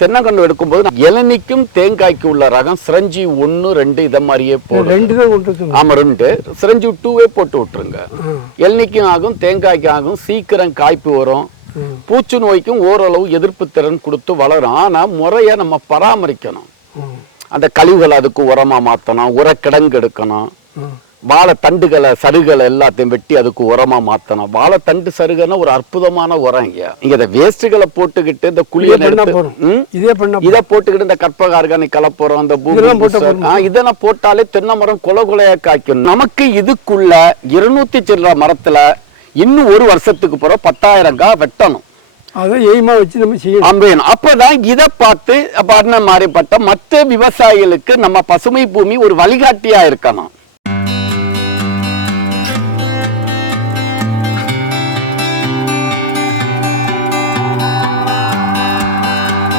தென்னங்கன்று எடுக்கும்போது இளநிக்கும் தேங்காய்க்கு உள்ள ரகம் சிரஞ்சி 1, 2 இதை மாதிரியே போடும். ஆமா 2 சிரஞ்சி 2வே போட்டு விட்டுருங்க. இளநிக்கும் ஆகும் தேங்காய்க்கும் ஆகும், சீக்கிரம் காய்ப்பு வரும். பூச்சி நோய்க்கும் ஓரளவு எதிர்ப்பு திறன் கொடுத்து வளரும். ஆனா முறைய நம்ம பராமரிக்கணும். அந்த கழிவுகளை அதுக்கு உரமா மாத்தணும், உரக்கிடங்கு எடுக்கணும். வாழை தண்டுகளை சருகளை எல்லாத்தையும் வெட்டி அதுக்கு உரமா மாத்தணும். வாழை தண்டு சருகன்னா ஒரு அற்புதமான உரம். இங்க இந்த வேஸ்டுகளை போட்டுக்கிட்டு இந்த குழியை இதை போட்டுக்கிட்டு இந்த கற்பக ஆர்கானிக் கலப்புறம் இந்த இதெல்லாம் போட்டாலே தென்னை மரம் கொலையா காய்க்கும். நமக்கு இதுக்குள்ள 200 சில்லற மரத்துல இன்னும் 1 வருஷத்துக்கு பிறகு 10,000 காய் வெட்டணும். அப்பதான் இதை பார்த்து மாறிப்பட்ட மற்ற விவசாயிகளுக்கு நம்ம பசுமை பூமி ஒரு வழிகாட்டியா இருக்கணும்.